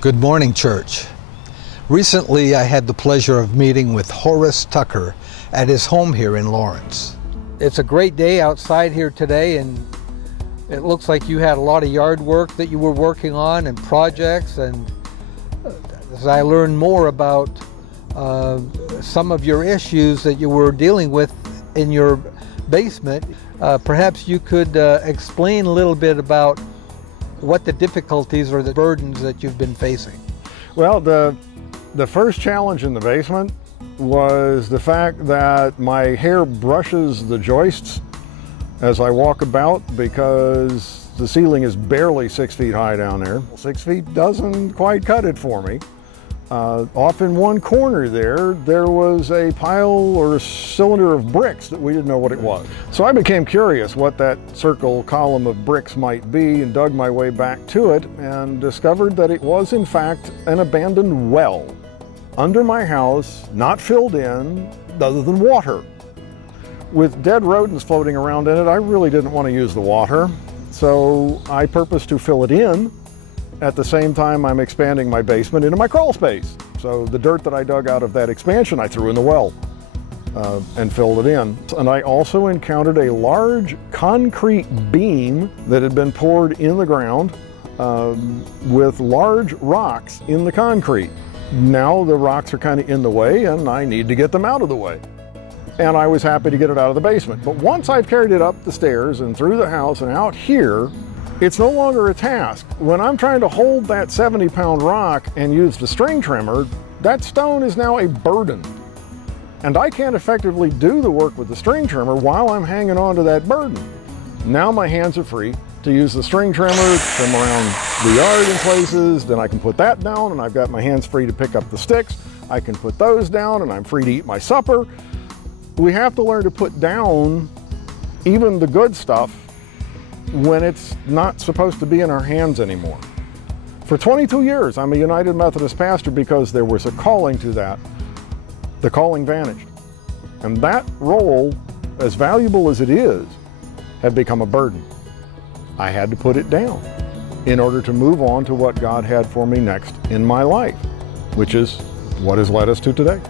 Good morning, church. Recently, I had the pleasure of meeting with Horace Tucker at his home here in Lawrence. It's a great day outside here today, and it looks like you had a lot of yard work that you were working on and projects. And as I learned more about some of your issues that you were dealing with in your basement, perhaps you could explain a little bit about what the difficulties or the burdens that you've been facing. Well, the first challenge in the basement was the fact that my hair brushes the joists as I walk about, because the ceiling is barely 6 feet high down there. 6 feet doesn't quite cut it for me. Off in one corner there was a pile or a cylinder of bricks that we didn't know what it was. So I became curious what that circle column of bricks might be, and dug my way back to it and discovered that it was in fact an abandoned well under my house, not filled in other than water. With dead rodents floating around in it, I really didn't want to use the water, so I purposed to fill it in. At the same time, I'm expanding my basement into my crawl space. So the dirt that I dug out of that expansion, I threw in the well and filled it in. And I also encountered a large concrete beam that had been poured in the ground with large rocks in the concrete. Now the rocks are kind of in the way, and I need to get them out of the way. And I was happy to get it out of the basement. But once I've carried it up the stairs and through the house and out here, it's no longer a task. When I'm trying to hold that 70-pound rock and use the string trimmer, that stone is now a burden. And I can't effectively do the work with the string trimmer while I'm hanging on to that burden. Now my hands are free to use the string trimmer, trim around the yard in places, then I can put that down and I've got my hands free to pick up the sticks. I can put those down and I'm free to eat my supper. We have to learn to put down even the good stuff when it's not supposed to be in our hands anymore. For 22 years, I'm a United Methodist pastor because there was a calling to that. The calling vanished. And that role, as valuable as it is, had become a burden. I had to put it down in order to move on to what God had for me next in my life, which is what has led us to today.